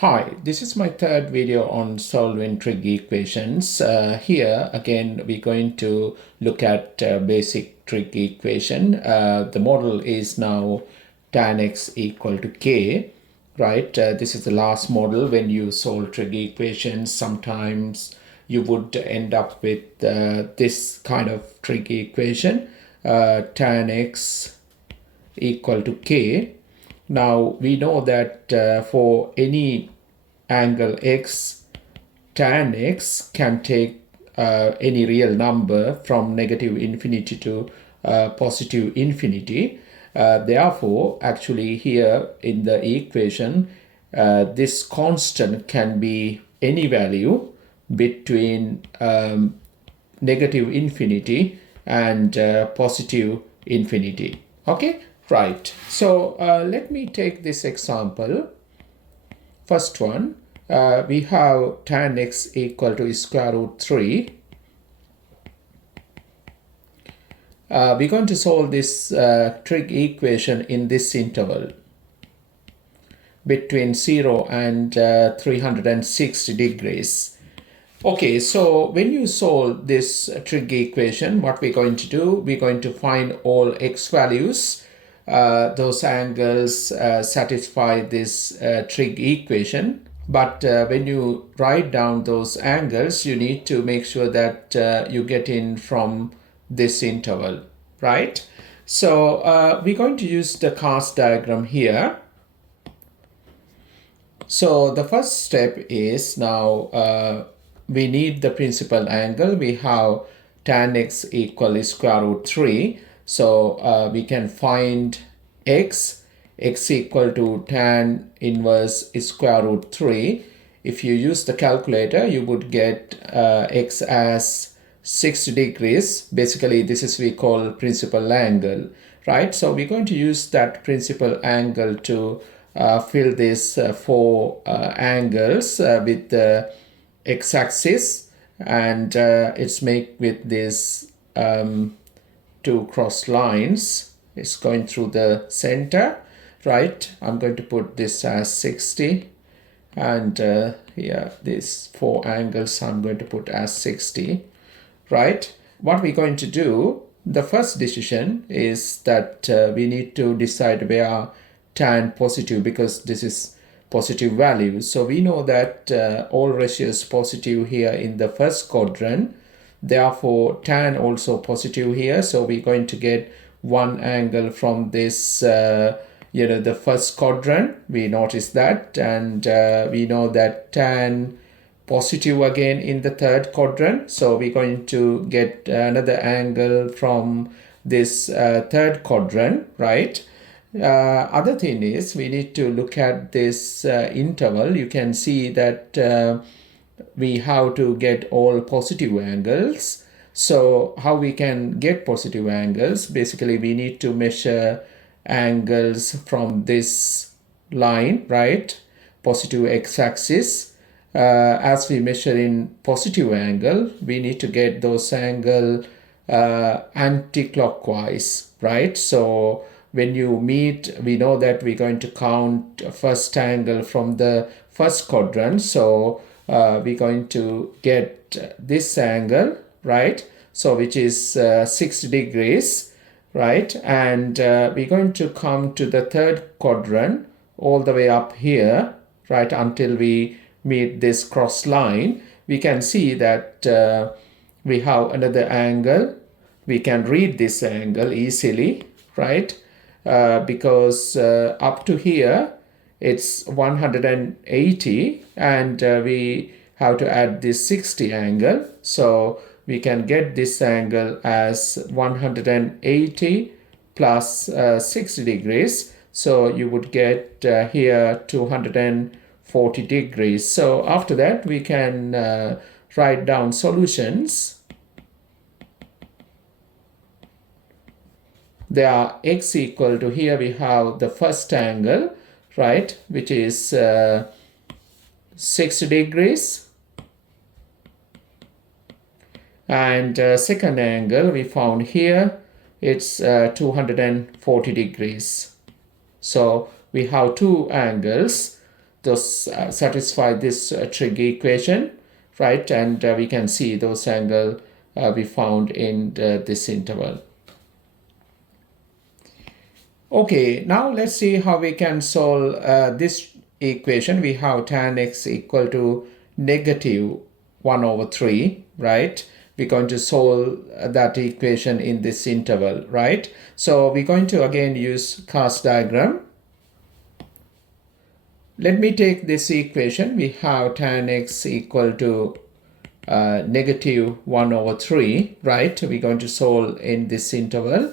Hi, this is my third video on solving trig equations. Here again we're going to look at basic trig equation. The model is now tan x equal to k, right? This is the last model. When you solve trig equations, sometimes you would end up with this kind of trig equation, tan x equal to k. Now we know that for any angle x, tan x can take any real number from negative infinity to positive infinity. Therefore, actually here in the equation, this constant can be any value between negative infinity and positive infinity. Okay, right. So let me take this example. First one, we have tan x equal to square root 3. We're going to solve this trig equation in this interval between 0 and 360 degrees. Okay, so when you solve this trig equation, what we're going to do, we're going to find all x values. Those angles satisfy this trig equation. But when you write down those angles, you need to make sure that you get in from this interval, right? So we're going to use the cast diagram here. So the first step is now we need the principal angle. We have tan x equal square root 3. So we can find x equal to tan inverse square root 3. If you use the calculator, you would get x as 60 degrees. Basically, this is we call principal angle, right? So we're going to use that principal angle to fill these four angles with the x-axis, and it's made with these two cross lines. It's going through the center, right? I'm going to put this as 60, and here these four angles I'm going to put as 60, right? What we're going to do, the first decision is that we need to decide where tan positive, because this is positive value. So we know that all ratios positive here in the first quadrant. Therefore, tan also positive here. So we're going to get one angle from this, the first quadrant. We notice that, and we know that tan positive again in the third quadrant. So we're going to get another angle from this third quadrant, right? Other thing is we need to look at this interval. You can see that we have to get all positive angles. So how we can get positive angles? Basically, we need to measure angles from this line, right? Positive x-axis. As we measure in positive angle, we need to get those angle anti-clockwise, right? So when you meet, we know that we're going to count first angle from the first quadrant. So we're going to get this angle, right? So which is 60 degrees, right? And we're going to come to the third quadrant all the way up here, right? Until we meet this cross line. We can see that we have another angle. We can read this angle easily, right? Because up to here it's 180, and we have to add this 60 angle. So we can get this angle as 180 plus 60 degrees. So you would get here 240 degrees. So after that, we can write down solutions. There are x equal to, here we have the first angle, right, which is 60 degrees. And second angle we found here, it's 240 degrees. So we have two angles. those satisfy this trig equation, right? And we can see those angle we found in this interval. Okay, now let's see how we can solve this equation. We have tan x equal to negative 1 over 3, right? We're going to solve that equation in this interval, right? So we're going to again use cast diagram. Let me take this equation. We have tan x equal to negative 1 over 3, right? We're going to solve in this interval.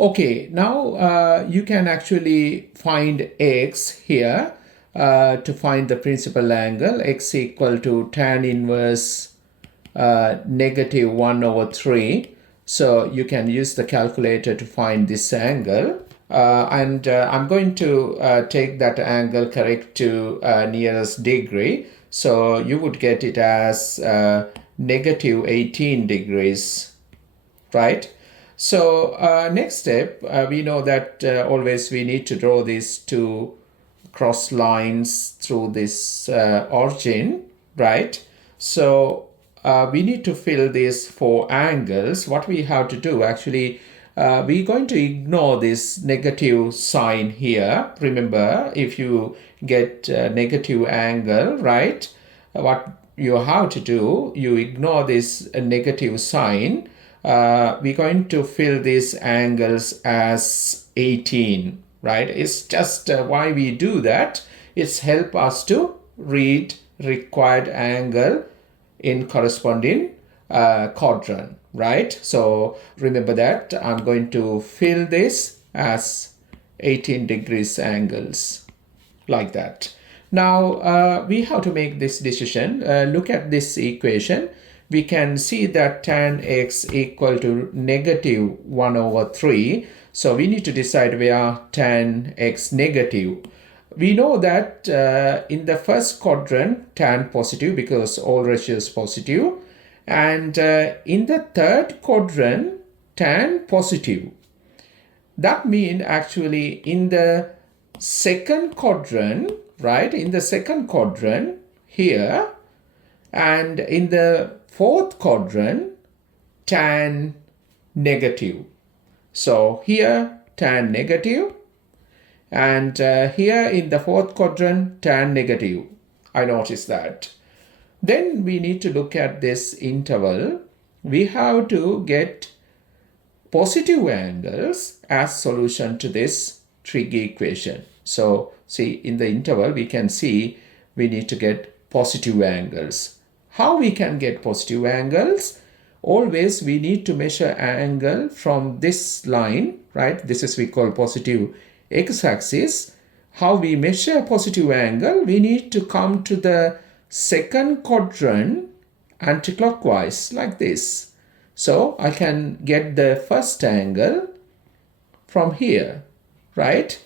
Okay, now you can actually find x here to find the principal angle. X equal to tan inverse negative 1 over 3. So you can use the calculator to find this angle. I'm going to take that angle correct to nearest degree. So you would get it as negative 18 degrees, right? So next step, we know that always we need to draw these two cross lines through this origin, right? So we need to fill these four angles. What we have to do actually, we're going to ignore this negative sign here. Remember, if you get a negative angle, right, what you have to do, you ignore this negative sign. We're going to fill these angles as 18, right? It's just why we do that. It's help us to read required angle in corresponding quadrant, right? So remember that I'm going to fill this as 18 degrees angles like that. Now we have to make this decision. Look at this equation. We can see that tan x equal to negative 1 over 3. So we need to decide where tan x negative. We know that in the first quadrant, tan positive because all ratios positive. And in the third quadrant, tan positive. That means actually in the second quadrant, right? In the second quadrant here, and in the fourth quadrant, tan negative. So here, tan negative. And here in the fourth quadrant, tan negative. I noticed that. Then we need to look at this interval. We have to get positive angles as solution to this trig equation. So see, in the interval, we can see we need to get positive angles. How we can get positive angles? Always we need to measure angle from this line, right? This is we call positive x-axis. How we measure positive angle? We need to come to the second quadrant anticlockwise like this. So I can get the first angle from here, right?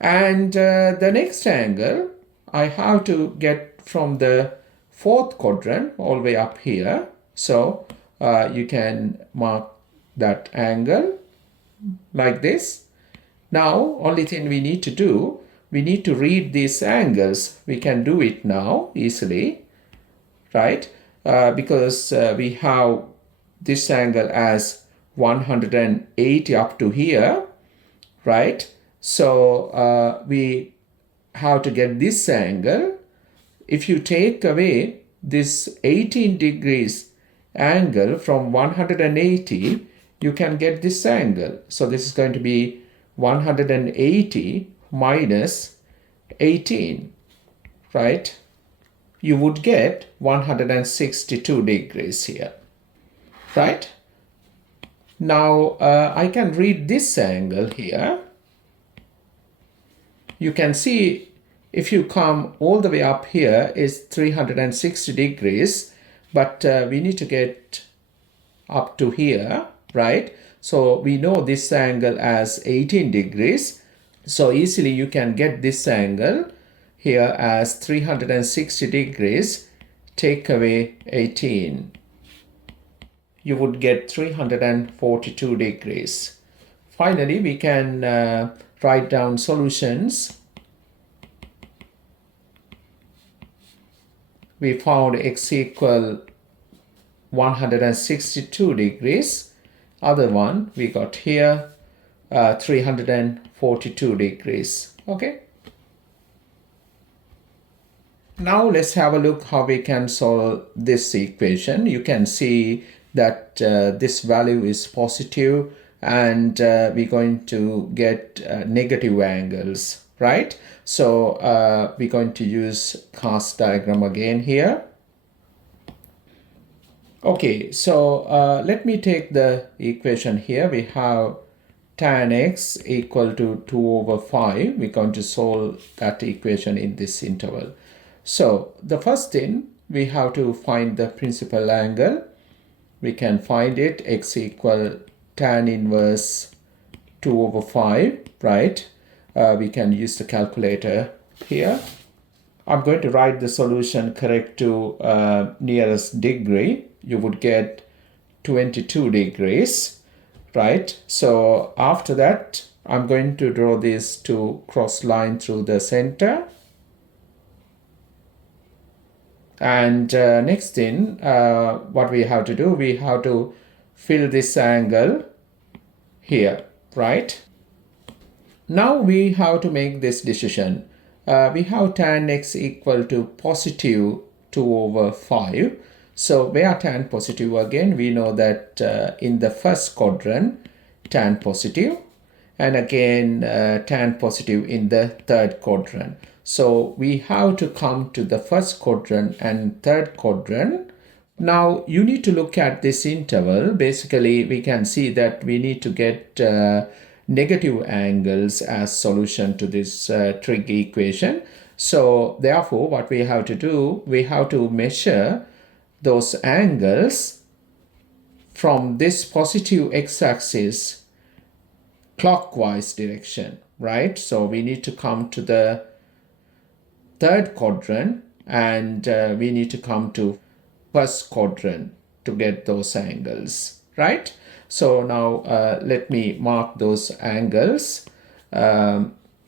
And the next angle I have to get from the fourth quadrant all the way up here. So you can mark that angle like this. Now only thing we need to do, we need to read these angles. We can do it now easily, right? Because we have this angle as 180 up to here, right? So we have to get this angle. If you take away this 18 degrees angle from 180, you can get this angle. So this is going to be 180 minus 18, right? You would get 162 degrees here, right? Now I can read this angle here. You can see if you come all the way up here is 360 degrees, but we need to get up to here, right? So we know this angle as 18 degrees. So easily you can get this angle here as 360 degrees. Take away 18. You would get 342 degrees. Finally, we can write down solutions. we found x equal 162 degrees. Other one we got here 342 degrees. Okay. Now let's have a look how we can solve this equation. You can see that this value is positive and we're going to get negative angles, right? So we're going to use cast diagram again here. Okay, so let me take the equation here. We have tan x equal to 2 over 5. We're going to solve that equation in this interval. So the first thing, we have to find the principal angle. We can find it, x equal tan inverse 2 over 5, right? We can use the calculator here. I'm going to write the solution correct to nearest degree. You would get 22 degrees, right? So after that, I'm going to draw these two cross line through the center. And next thing, what we have to do, we have to fill this angle here, right? Now we have to make this decision. We have tan x equal to positive 2 over 5. So where tan positive again, we know that in the first quadrant, tan positive, and again tan positive in the third quadrant. So we have to come to the first quadrant and third quadrant. Now you need to look at this interval. Basically, we can see that we need to get negative angles as solution to this trig equation. So therefore, what we have to do, we have to measure those angles from this positive x-axis clockwise direction, right? So we need to come to the third quadrant and we need to come to first quadrant to get those angles, right? So now let me mark those angles.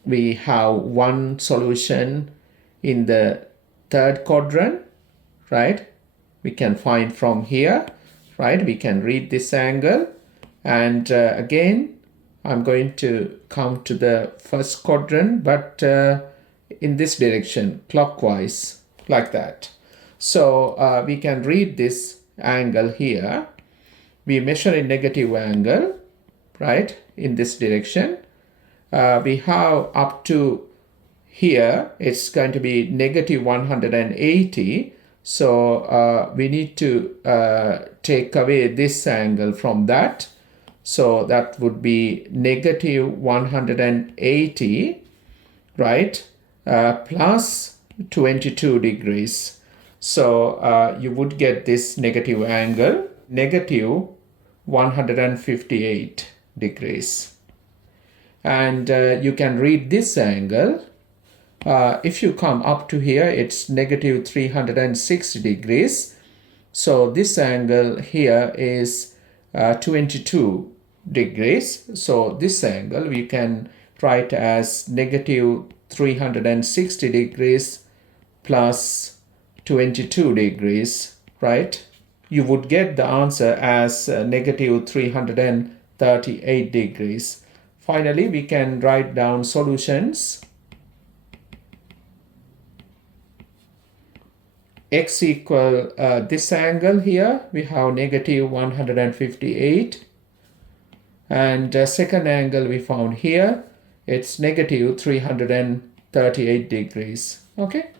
We have one solution in the third quadrant, right? We can find from here, right? We can read this angle. And again, I'm going to come to the first quadrant, but in this direction, clockwise, like that. So we can read this angle here. We measure a negative angle, right, in this direction. We have up to here, it's going to be negative 180. So we need to take away this angle from that. So that would be negative 180, right, plus 22 degrees. So you would get this negative angle, negative 158 degrees. And you can read this angle. If you come up to here, it's negative 360 degrees. So this angle here is 22 degrees. So this angle we can write as negative 360 degrees plus 22 degrees, right? You would get the answer as negative 338 degrees. Finally, we can write down solutions. X equal this angle here, we have negative 158. And second angle we found here, it's negative 338 degrees. Okay.